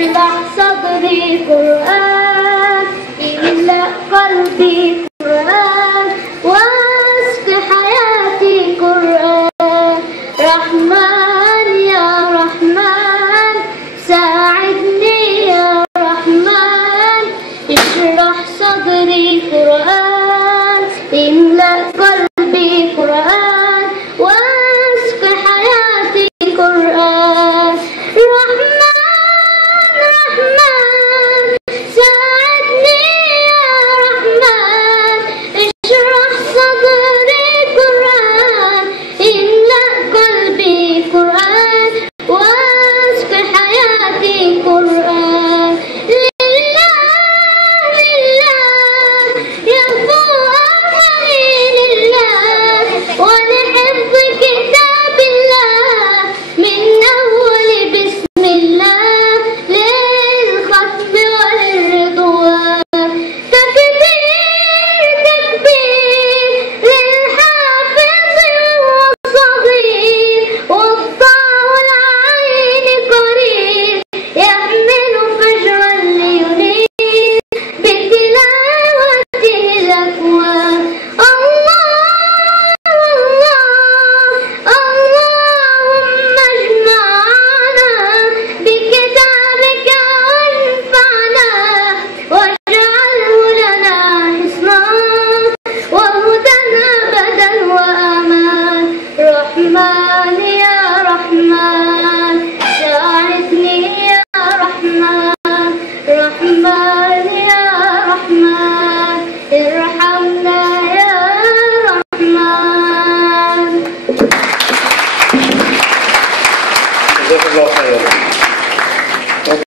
اشرح صدري قرآن، املأ قلبي قرآن، واسق حياتي قرآن. رحمن يا رحمن ساعدني يا رحمن، اشرح صدري قرآن، املأ قلبي قرآن، واسق حياتي قرآن. رحمن رحمن ساعدني يا رحمن، اشرح صدري قرآن، املأ قلبي قرآن، واسق حياتي قرآن. لله لله يرفع أمري لله، ولحفظ كتاب الله من أول بسم الله للختم وللرضوان. تكبير تكبير للحافظ والصغير، والضاء والعين قريب يحمل فجرا لينير بتلاوته الأكوان. الله الله اللهم اجمعنا بكتابك وانفعنا، واجعله لنا حصنا وهدى أبدا وأمان. رحمن يا رحمن ساعدني يا رحمن، رحمن يا رحمن ارحمنا يا رحمن. جزاك الله خيرا.